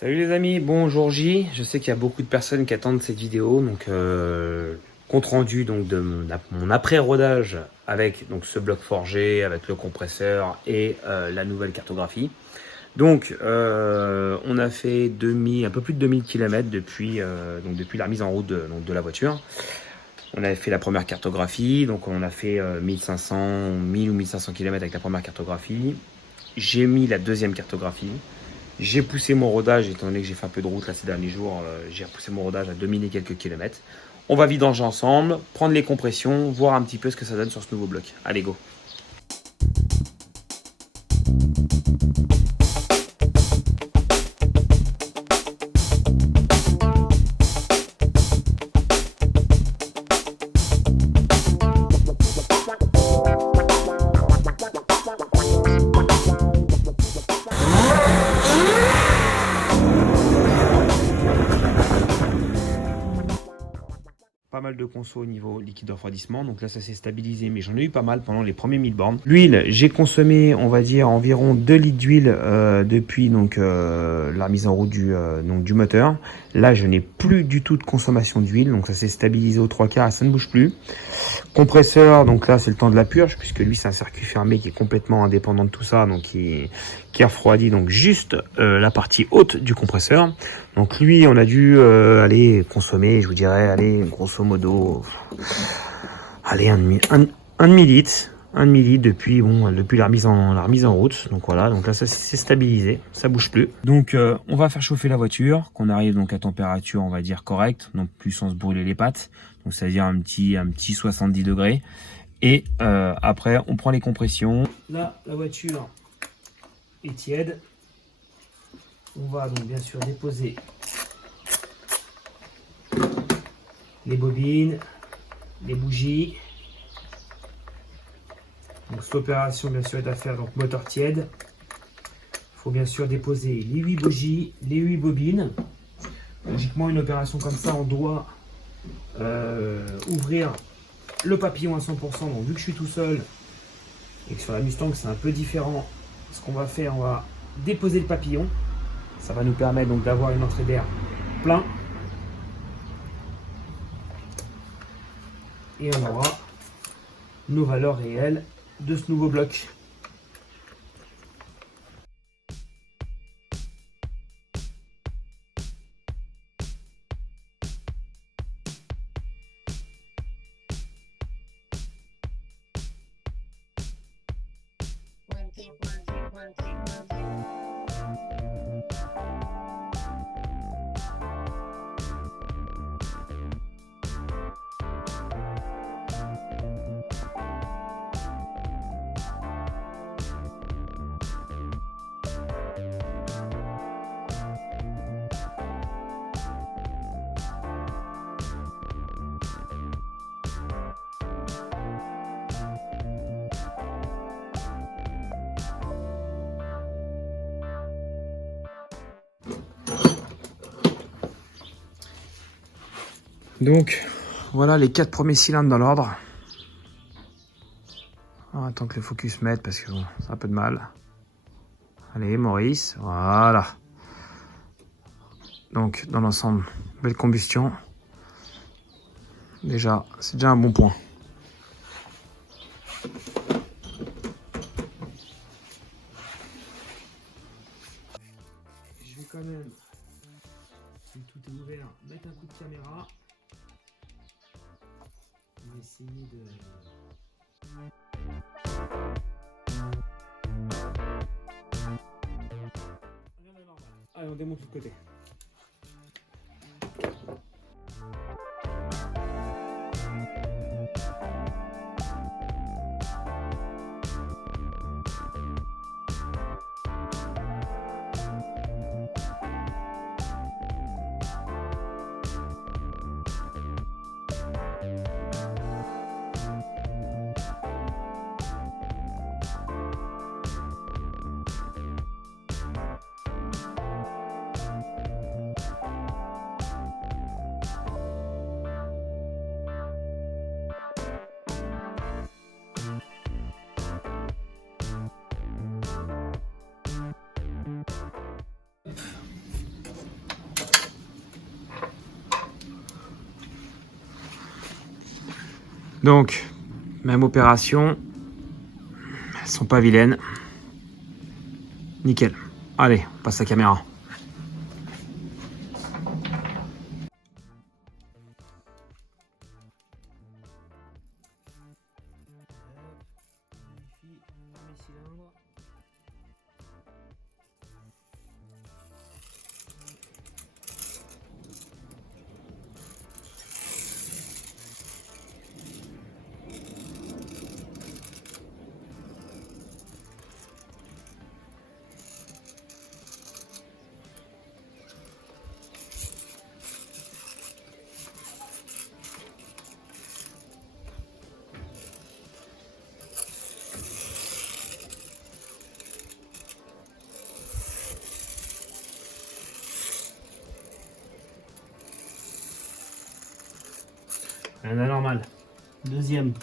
Salut les amis, bonjour J. Je sais qu'il y a beaucoup de personnes qui attendent cette vidéo, donc compte rendu donc de mon après-rodage avec donc ce bloc forgé, avec le compresseur et la nouvelle cartographie. Donc on a fait un peu plus de 2000 km depuis la mise en route de la voiture. On avait fait la première cartographie, donc on a fait 1000 ou 1500 km avec la première cartographie. J'ai mis la deuxième cartographie. J'ai poussé mon rodage, étant donné que j'ai fait un peu de route là ces derniers jours, j'ai repoussé mon rodage à 2000 et quelques kilomètres. On va vidanger ensemble, prendre les compressions, voir un petit peu ce que ça donne sur ce nouveau bloc. Allez, go! Pas mal de conso au niveau liquide de refroidissement, donc là ça s'est stabilisé, mais j'en ai eu pas mal pendant les premiers 1000 bornes. L'huile, j'ai consommé on va dire environ 2 litres d'huile depuis la mise en route du moteur. Là je n'ai plus du tout de consommation d'huile, donc ça s'est stabilisé aux 3/4, ça ne bouge plus. Compresseur, donc là c'est le temps de la purge, puisque lui c'est un circuit fermé qui est complètement indépendant de tout ça, donc qui refroidit donc juste la partie haute du compresseur. Donc lui on a dû aller consommer, je vous dirais, allez grosso modo, allez un demi-litre. Un demi-litre depuis la remise en route. Donc voilà, donc là ça s'est stabilisé, ça bouge plus. Donc on va faire chauffer la voiture, qu'on arrive donc à température on va dire correcte, donc plus sans se brûler les pattes. Donc c'est à dire un petit 70 degrés. Et après on prend les compressions. Là la voiture est tiède. On va donc bien sûr déposer les bobines, les bougies. Donc cette opération bien sûr est à faire donc moteur tiède. Il faut bien sûr déposer les 8 bougies, les 8 bobines. Logiquement une opération comme ça on doit ouvrir le papillon à 100%. Donc vu que je suis tout seul et que sur la Mustang c'est un peu différent, ce qu'on va faire, on va déposer le papillon. Ça va nous permettre donc d'avoir une entrée d'air plein. Et on aura nos valeurs réelles de ce nouveau bloc. Donc voilà les 4 premiers cylindres dans l'ordre. On attend que le focus mette parce que bon, c'est un peu de mal. Allez Maurice, voilà. Donc dans l'ensemble, belle combustion. Déjà, c'est déjà un bon point. Je vais quand même, si tout est ouvert, mettre un coup de caméra. On va essayer de... Allez, on démonte l'autre côté. Donc, même opération. Elles sont pas vilaines. Nickel. Allez, on passe la caméra. Un anormal. Deuxième.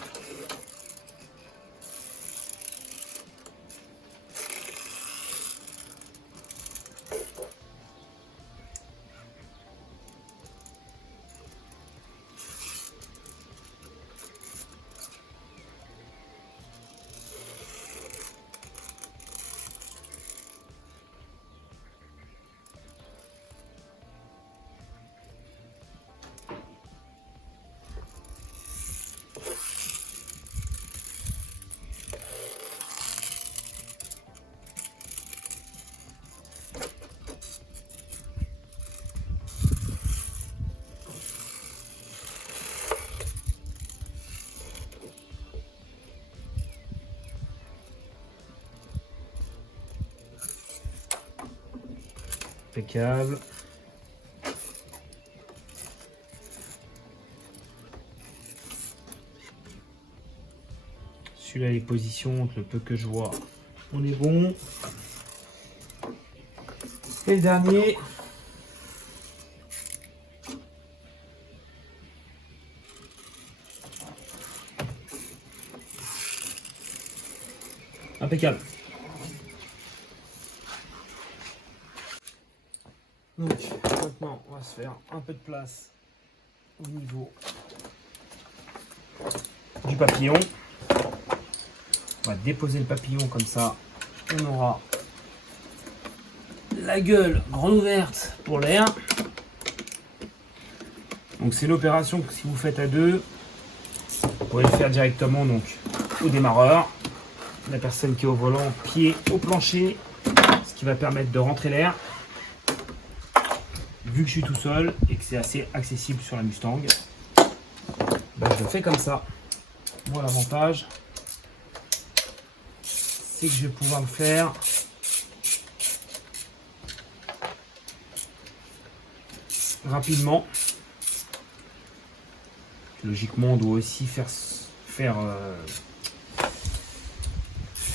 Impeccable. Celui-là, les positions, le peu que je vois, on est bon. Et le dernier. Impeccable. Donc maintenant on va se faire un peu de place au niveau du papillon. On va déposer le papillon comme ça. On aura la gueule grande ouverte pour l'air. Donc c'est l'opération que si vous faites à deux, vous pouvez le faire directement donc au démarreur. La personne qui est au volant, pied au plancher, ce qui va permettre de rentrer l'air. Vu que je suis tout seul et que c'est assez accessible sur la Mustang, ben je le fais comme ça. Moi l'avantage, c'est que je vais pouvoir le faire rapidement. Logiquement on doit aussi faire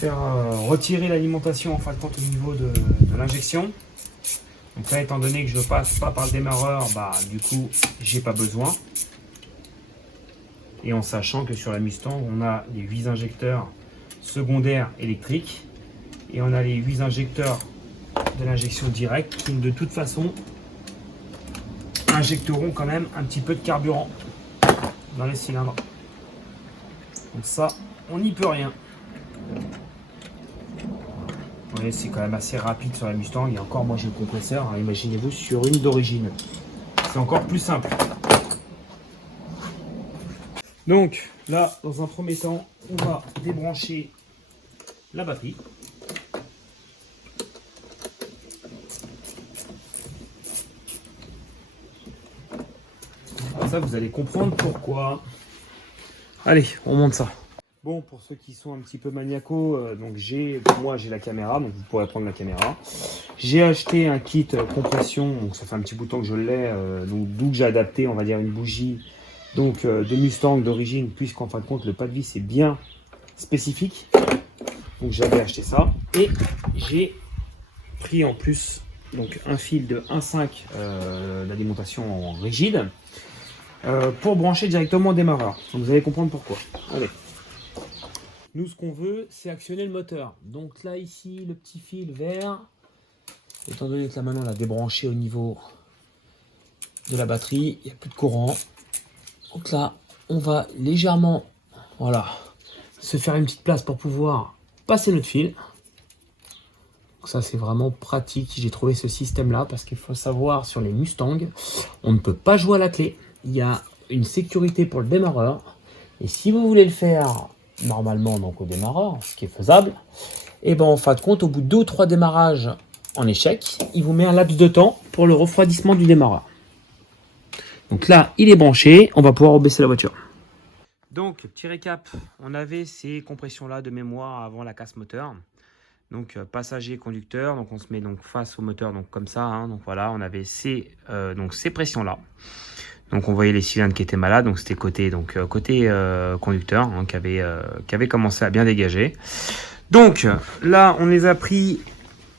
retirer l'alimentation en fin de compte au niveau de l'injection. Donc là, étant donné que je ne passe pas par le démarreur, bah du coup j'ai pas besoin. Et en sachant que sur la Mustang on a les 8 injecteurs secondaires électriques et on a les 8 injecteurs de l'injection directe qui de toute façon injecteront quand même un petit peu de carburant dans les cylindres. Donc ça, on n'y peut rien. Vous voyez, c'est quand même assez rapide sur la Mustang. Et encore, moi j'ai le compresseur. Hein, imaginez-vous sur une d'origine. C'est encore plus simple. Donc là, dans un premier temps, on va débrancher la batterie. Ça, vous allez comprendre pourquoi. Allez, on monte ça. Bon, pour ceux qui sont un petit peu maniacaux, donc moi j'ai la caméra, donc vous pourrez prendre la caméra. J'ai acheté un kit compression, donc ça fait un petit bout de temps que je l'ai, donc d'où j'ai adapté, on va dire, une bougie donc de Mustang d'origine, puisqu'en fin de compte le pas de vis est bien spécifique. Donc j'avais acheté ça et j'ai pris en plus donc un fil de 1,5 d'alimentation en rigide pour brancher directement au démarreur. Donc vous allez comprendre pourquoi. Allez. Nous, ce qu'on veut, c'est actionner le moteur. Donc là, ici, le petit fil vert, étant donné que là, maintenant, on l'a débranché au niveau de la batterie, il n'y a plus de courant. Donc là, on va légèrement voilà, se faire une petite place pour pouvoir passer notre fil. Donc ça, c'est vraiment pratique. J'ai trouvé ce système-là parce qu'il faut savoir, sur les Mustangs, on ne peut pas jouer à la clé. Il y a une sécurité pour le démarreur. Et si vous voulez le faire normalement donc au démarreur, ce qui est faisable, et ben en fin de compte, au bout de 2 ou 3 démarrages en échec, il vous met un laps de temps pour le refroidissement du démarreur. Donc là, il est branché, on va pouvoir rebaisser la voiture. Donc, petit récap, on avait ces compressions-là de mémoire avant la casse moteur. Donc, passager, conducteur, donc on se met donc face au moteur, donc comme ça. Hein, donc voilà, on avait ces pressions-là. Donc on voyait les cylindres qui étaient malades, donc c'était côté conducteur hein, qui avait commencé à bien dégager. Donc là, on les a pris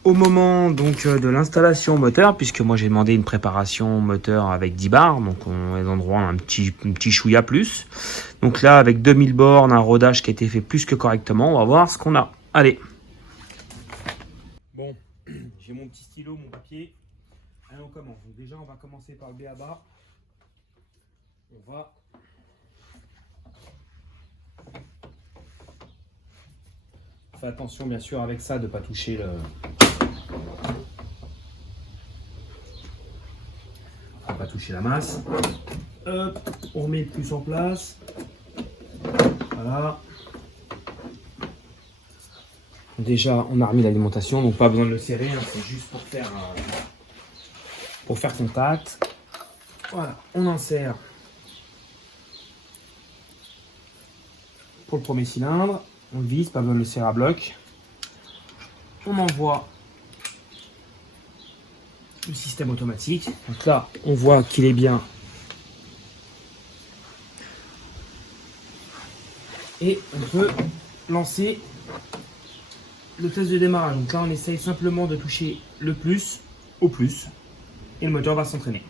au moment donc de l'installation moteur, puisque moi j'ai demandé une préparation moteur avec 10 bars, donc on est dans le droit un petit chouïa plus. Donc là, avec 2000 bornes, un rodage qui a été fait plus que correctement, on va voir ce qu'on a. Allez. Bon, j'ai mon petit stylo, mon papier. Allez, on commence. Donc déjà, on va commencer par le B.A.B.A. On va faire attention bien sûr avec ça de ne pas toucher le... On va pas toucher la masse. Hop, on met le plus en place. Voilà. Déjà, on a remis l'alimentation, donc pas besoin de le serrer, hein, c'est juste pour faire contact. Voilà, on insère pour le premier cylindre. On le vise, pas besoin de le serrer à bloc. On envoie le système automatique. Donc là, on voit qu'il est bien. Et on peut lancer le test de démarrage. Donc là, on essaye simplement de toucher le plus au plus. Et le moteur va s'entraîner.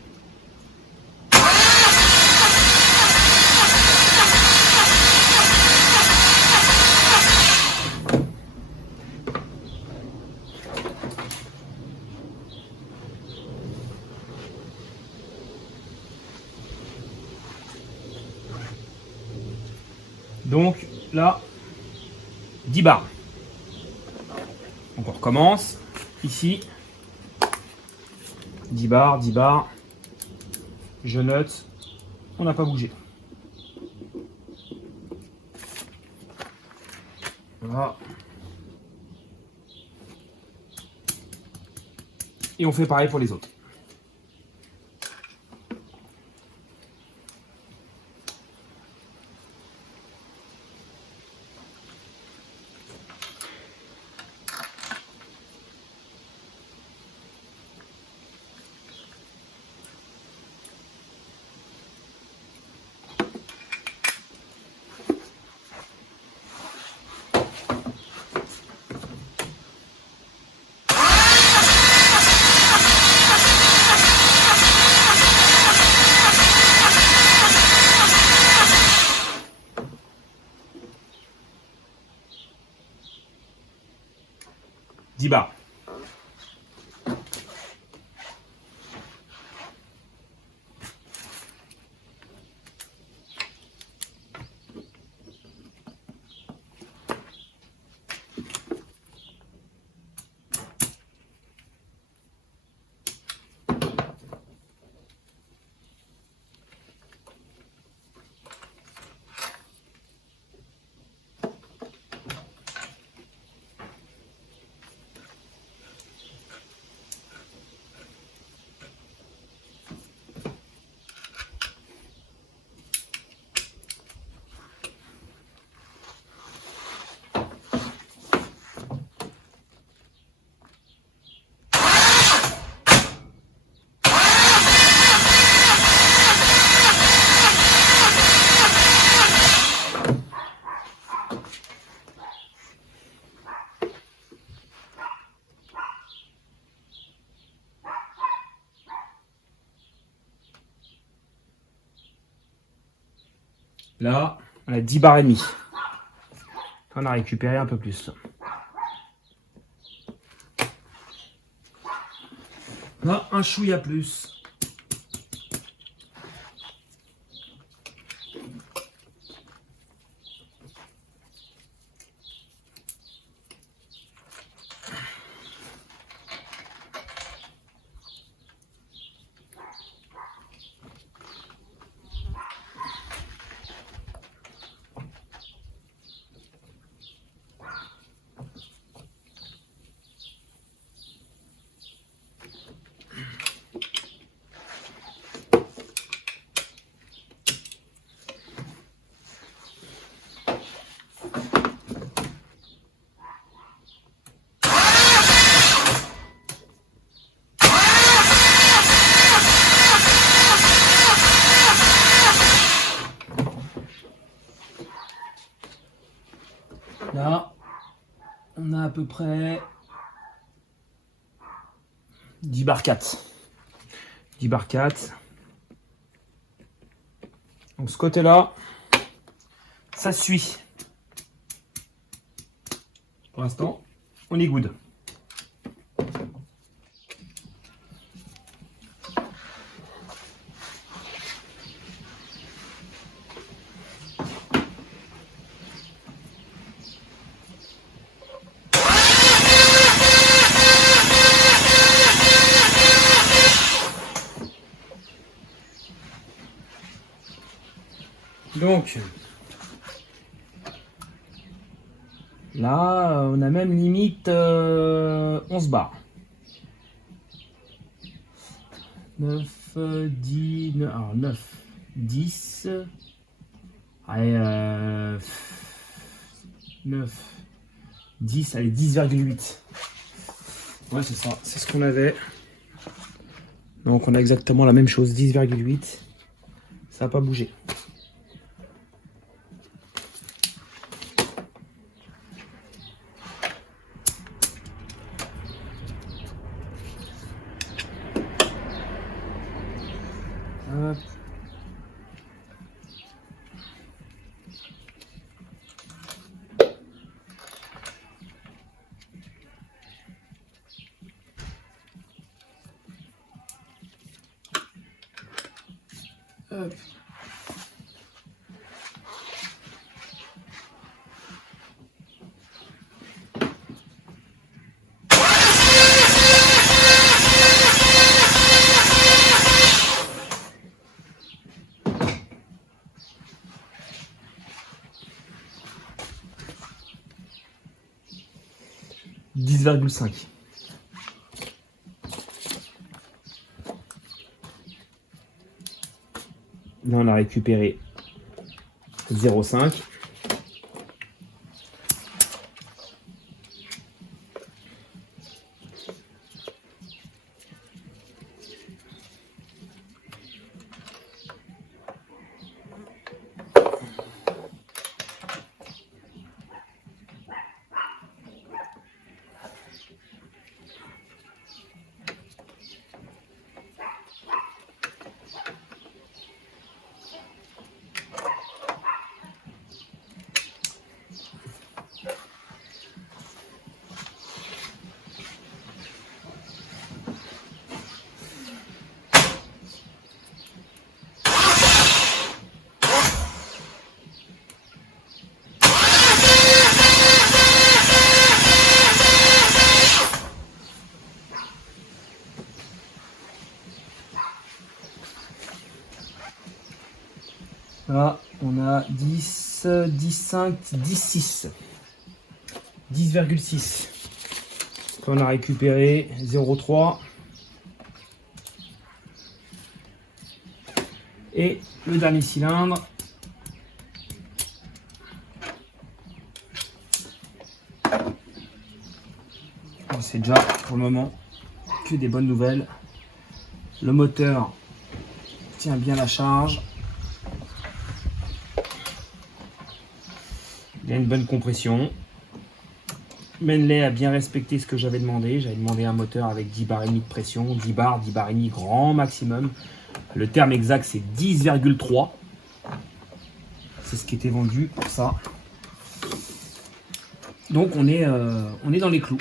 Donc là, 10 bars. Donc on recommence. Ici, 10 bars, 10 bars. Je note, on n'a pas bougé. Voilà. Et on fait pareil pour les autres. Bars. Là, on a 10 bars et demi. On a récupéré un peu plus. Là, un chouïa plus. peu près 10 bar 4. 10 bar 4. Donc ce côté-là, ça suit. Pour l'instant, on est good. Donc, là, on a même limite 11 bars. 9, 10, 9, alors 9, 10, allez, 9, 10, allez, 10,8. Ouais, c'est ça, c'est ce qu'on avait. Donc, on a exactement la même chose, 10,8. Ça n'a pas bougé. Hop. Hop. Dix virgule cinq. Là, on a récupéré 0,5. Là, on a 10, 10,5, 10,6. 10,6. On a récupéré 0,3. Et le dernier cylindre. C'est déjà pour le moment que des bonnes nouvelles. Le moteur tient bien la charge. Il y a une bonne compression. Menley a bien respecté ce que j'avais demandé. J'avais demandé un moteur avec 10 bars et demi de pression, 10 bars et demi grand maximum. Le terme exact c'est 10,3. C'est ce qui était vendu pour ça. Donc on est dans les clous.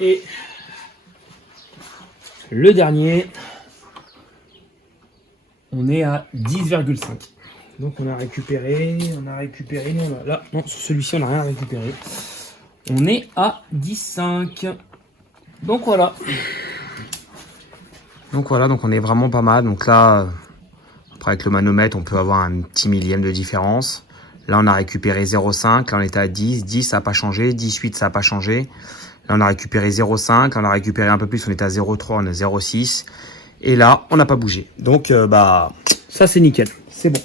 Et le dernier, on est à 10,5. Donc on a récupéré, là, non, sur celui-ci on n'a rien récupéré. On est à 10,5. Donc voilà. Donc on est vraiment pas mal. Donc là, après avec le manomètre, on peut avoir un petit millième de différence. Là, on a récupéré 0,5. Là, on était à 10. 10, ça n'a pas changé. 18, ça n'a pas changé. Là, on a récupéré 0,5. Là, on a récupéré un peu plus. On était à 0,3. On est à 0,6. Et là, on n'a pas bougé. Donc, ça, c'est nickel. C'est bon.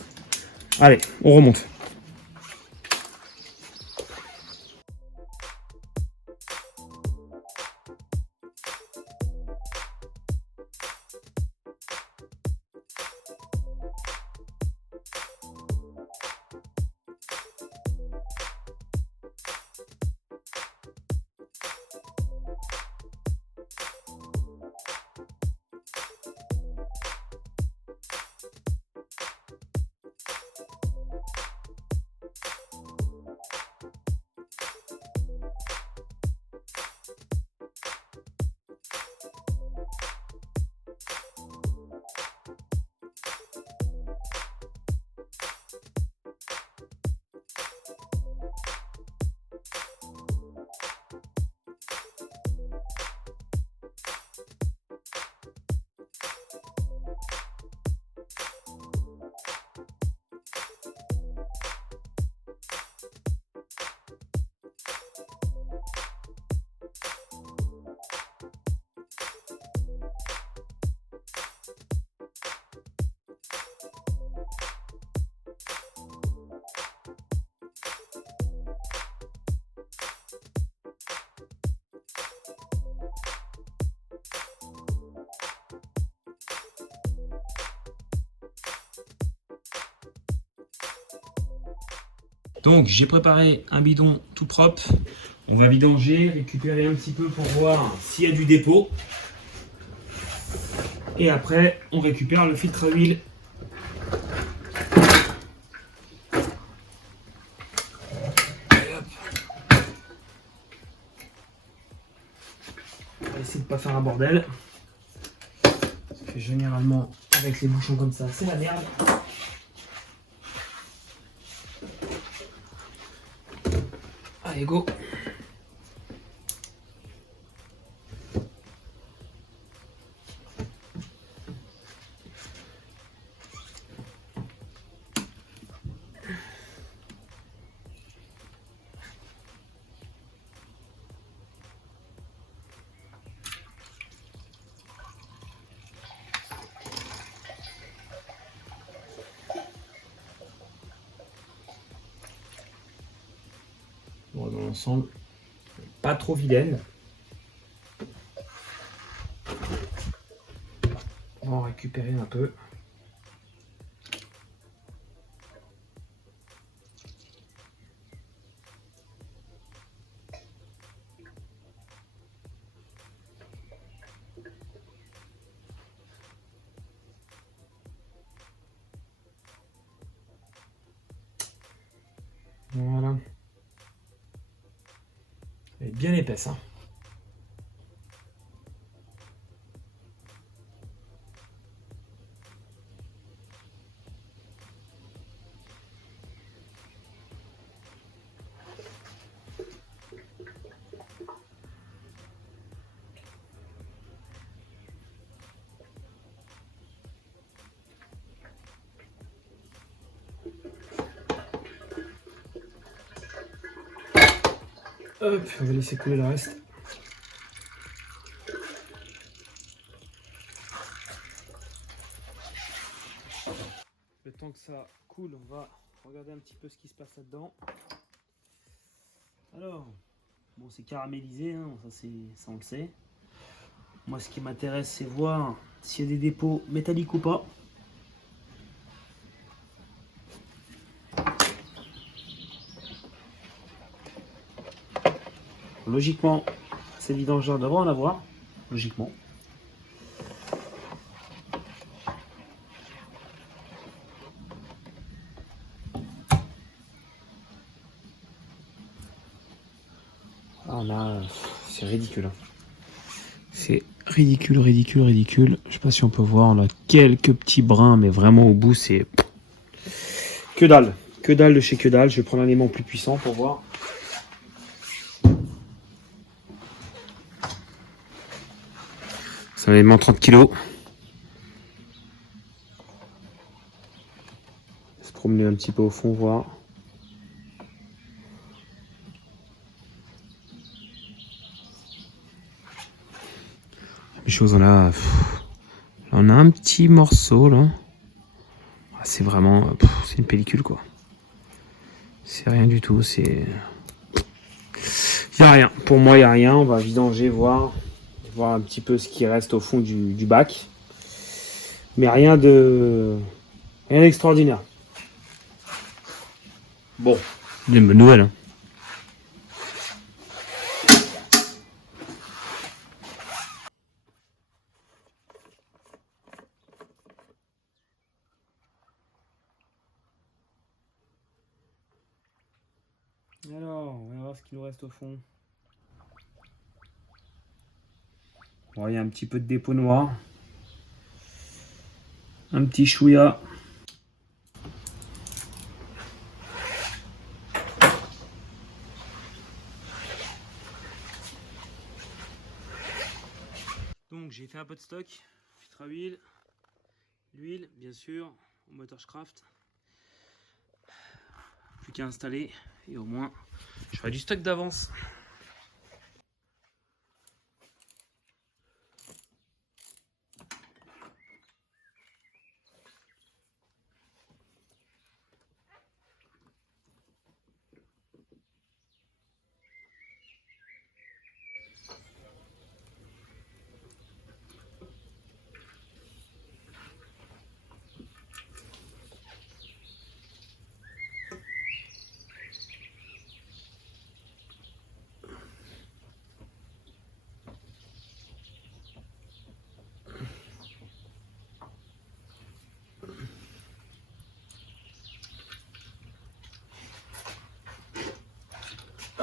Allez, on remonte. Donc j'ai préparé un bidon tout propre. On va vidanger, récupérer un petit peu pour voir s'il y a du dépôt. Et après, on récupère le filtre à huile. On va essayer de ne pas faire un bordel. Parce que généralement, avec les bouchons comme ça, c'est la merde. Allez, go! Bon, dans l'ensemble, pas trop vilaine. On va en récupérer un peu. Voilà. Elle est bien épaisse, hein. Hop, on va laisser couler le reste. Le temps que ça coule, on va regarder un petit peu ce qui se passe là-dedans. Alors, bon, c'est caramélisé, hein, ça on le sait. Moi, ce qui m'intéresse, c'est voir s'il y a des dépôts métalliques ou pas. Logiquement, ces vidangeurs devraient en avoir. Logiquement. Ah, on a... C'est ridicule. C'est ridicule, ridicule, ridicule. Je sais pas si on peut voir, on a quelques petits brins, mais vraiment au bout, c'est... Que dalle. Que dalle de chez que dalle. Je vais prendre un aimant plus puissant pour voir. C'est un aimant 30 kg. Se promener un petit peu au fond, voir. Les choses, on a un petit morceau là. C'est vraiment, c'est une pellicule quoi. C'est rien du tout, c'est... Il n'y a rien, pour moi il n'y a rien, on va vidanger, voir un petit peu ce qui reste au fond du bac. Mais rien d'extraordinaire. Bon, c'est une bonne nouvelle. Hein. Alors, on va voir ce qu'il nous reste au fond. Bon, il y a un petit peu de dépôt noir. Un petit chouïa. Donc j'ai fait un peu de stock. Filtre à huile. L'huile, bien sûr, au Motorscraft. Plus qu'à installer et au moins je ferai du stock d'avance.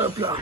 Hop là.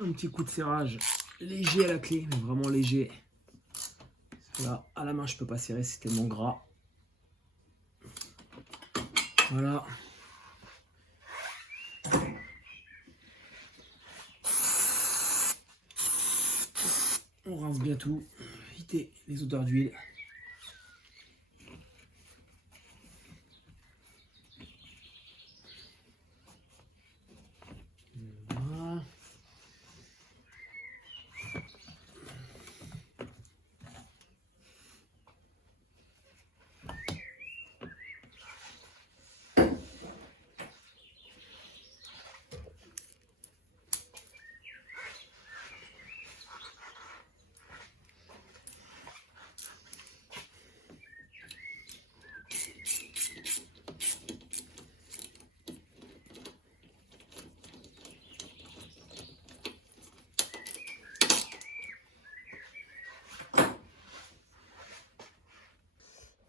Un petit coup de serrage léger à la clé, mais vraiment léger. Là, à la main, je peux pas serrer, c'est tellement gras. Voilà. On rince bien tout, éviter les odeurs d'huile. Voilà.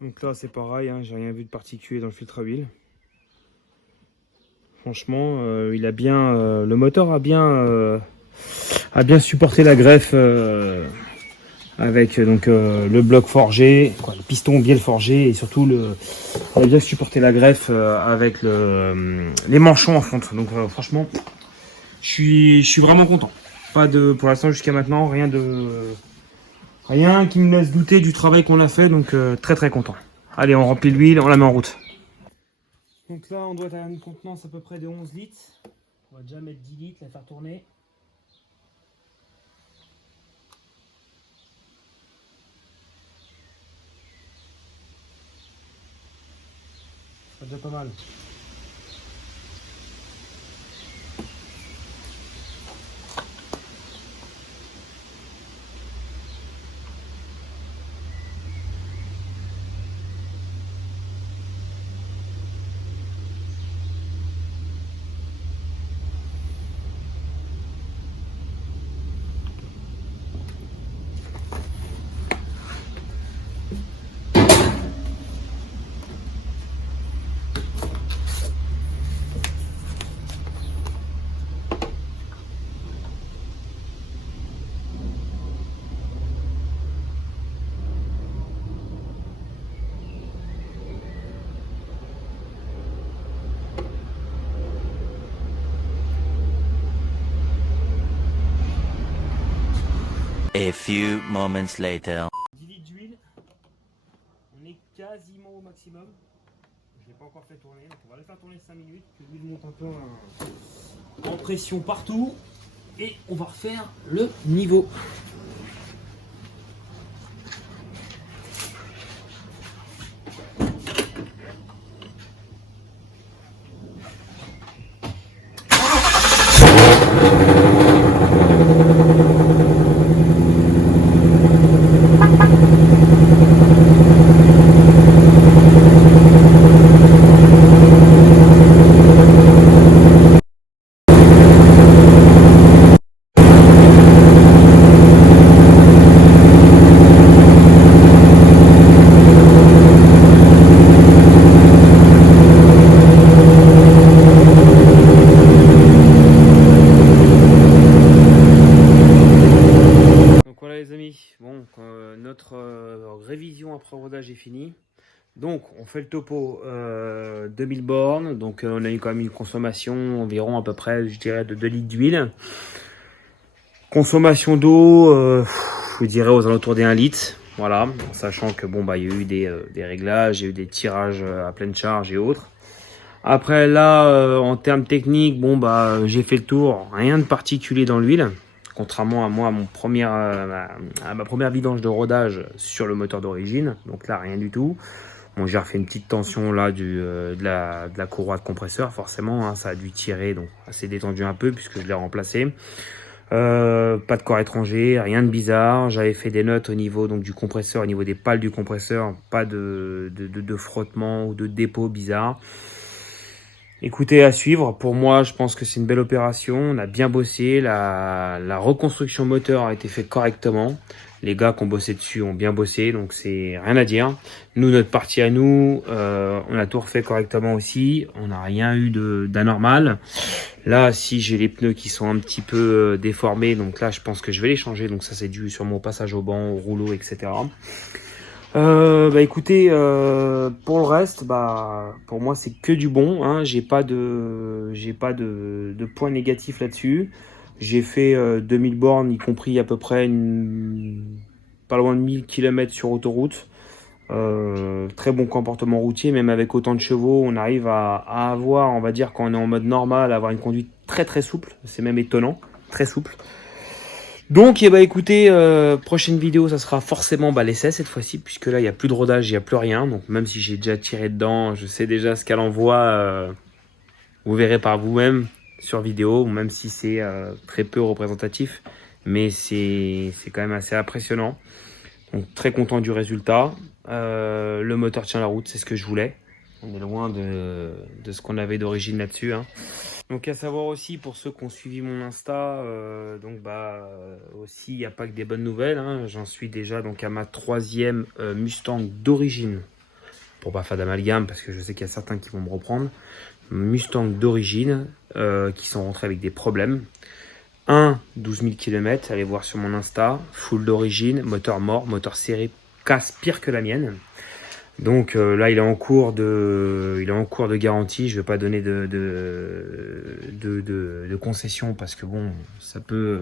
Donc là c'est pareil, hein, j'ai rien vu de particulier dans le filtre à huile. Franchement, il a bien, le moteur a bien supporté la greffe avec donc le bloc forgé, quoi, le piston bien forgé et surtout il a bien supporté la greffe avec les manchons en fonte. Donc franchement, je suis vraiment content. Pas de, pour l'instant jusqu'à maintenant, rien qui me laisse douter du travail qu'on a fait, donc très très content. Allez, on remplit l'huile, on la met en route. Donc là, on doit être à une contenance à peu près de 11 litres. On va déjà mettre 10 litres, la faire tourner. C'est déjà pas mal. A few moments later. 10 litres d'huile, on est quasiment au maximum. Je ne l'ai pas encore fait tourner, donc on va le faire tourner 5 minutes, que l'huile monte un peu en pression partout. Et on va refaire le niveau. notre révision après rodage est finie. Donc on fait le topo 2000 bornes, donc on a eu quand même une consommation environ à peu près, je dirais, de 2 litres d'huile. Consommation d'eau, je dirais aux alentours des 1 litre, voilà, sachant que bon bah il y a eu des réglages, il y a eu des tirages à pleine charge et autres. Après là, en termes techniques, bon bah j'ai fait le tour, rien de particulier dans l'huile. Contrairement à moi, à ma première vidange de rodage sur le moteur d'origine. Donc là, rien du tout. Bon, j'ai refait une petite tension là de la courroie de compresseur. Forcément, hein, ça a dû tirer, donc assez détendu un peu puisque je l'ai remplacé. Pas de corps étranger, rien de bizarre. J'avais fait des notes au niveau donc, du compresseur, au niveau des pales du compresseur. Pas de frottement ou de dépôt bizarre. Écoutez, à suivre. Pour moi, je pense que c'est une belle opération. On a bien bossé. La reconstruction moteur a été faite correctement. Les gars qui ont bossé dessus ont bien bossé, donc c'est rien à dire. Nous, notre partie à nous, on a tout refait correctement aussi. On n'a rien eu d'anormal. Là, si j'ai les pneus qui sont un petit peu déformés, donc là, je pense que je vais les changer. Donc ça, c'est dû sur mon passage au banc, au rouleau, etc. Bah écoutez, pour le reste, bah pour moi c'est que du bon, hein. J'ai pas de points négatifs là-dessus. J'ai fait 2000 bornes, y compris à peu près pas loin de 1000 km sur autoroute. Très bon comportement routier, même avec autant de chevaux, on arrive à avoir, on va dire quand on est en mode normal, avoir une conduite très très souple. C'est même étonnant, très souple. Donc, eh ben, écoutez, prochaine vidéo, ça sera forcément l'essai cette fois-ci, puisque là, il n'y a plus de rodage, il n'y a plus rien. Donc, même si j'ai déjà tiré dedans, je sais déjà ce qu'elle envoie. Vous verrez par vous-même sur vidéo, même si c'est très peu représentatif. Mais c'est quand même assez impressionnant. Donc, très content du résultat. Le moteur tient la route, c'est ce que je voulais. On est loin de ce qu'on avait d'origine là-dessus, hein. Donc à savoir aussi pour ceux qui ont suivi mon Insta, aussi il n'y a pas que des bonnes nouvelles, hein. J'en suis déjà donc à ma 3e Mustang d'origine, pour pas faire d'amalgame parce que je sais qu'il y a certains qui vont me reprendre. Mustang d'origine qui sont rentrés avec des problèmes. 12 000 km, allez voir sur mon Insta, full d'origine, moteur mort, moteur serré, casse pire que la mienne. Donc là, il est en cours de garantie. Je ne vais pas donner de concession parce que bon, ça peut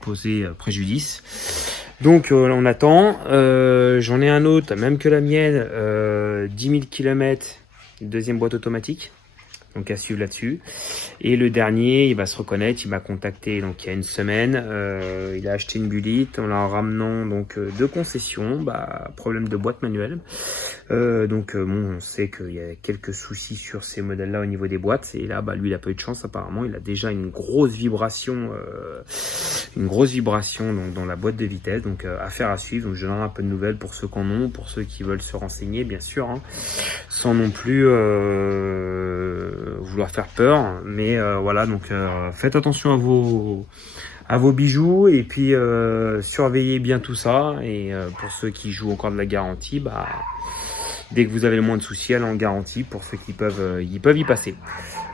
poser préjudice. Donc on attend. J'en ai un autre, même que la mienne, 10 000 km, deuxième boîte automatique. Donc à suivre là-dessus. Et le dernier, il va se reconnaître, il m'a contacté donc il y a une semaine, il a acheté une Bullitt en la ramenant donc de concession, problème de boîte manuelle. On sait qu'il y a quelques soucis sur ces modèles-là au niveau des boîtes. Et là, lui, il a pas eu de chance apparemment, il a déjà une grosse vibration donc, dans la boîte de vitesse. Donc affaire à suivre. Donc je donnerai un peu de nouvelles pour ceux qui en ont, pour ceux qui veulent se renseigner, bien sûr, hein, sans non plus vouloir faire peur, mais voilà, donc faites attention à vos bijoux et puis surveillez bien tout ça. Et pour ceux qui jouent encore de la garantie, dès que vous avez le moins de soucis, allez en garantie pour ceux qui peuvent y passer.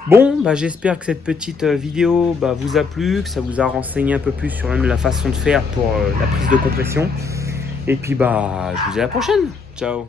Bon, j'espère que cette petite vidéo vous a plu, que ça vous a renseigné un peu plus sur même la façon de faire pour la prise de compression. Et puis je vous dis à la prochaine. Ciao.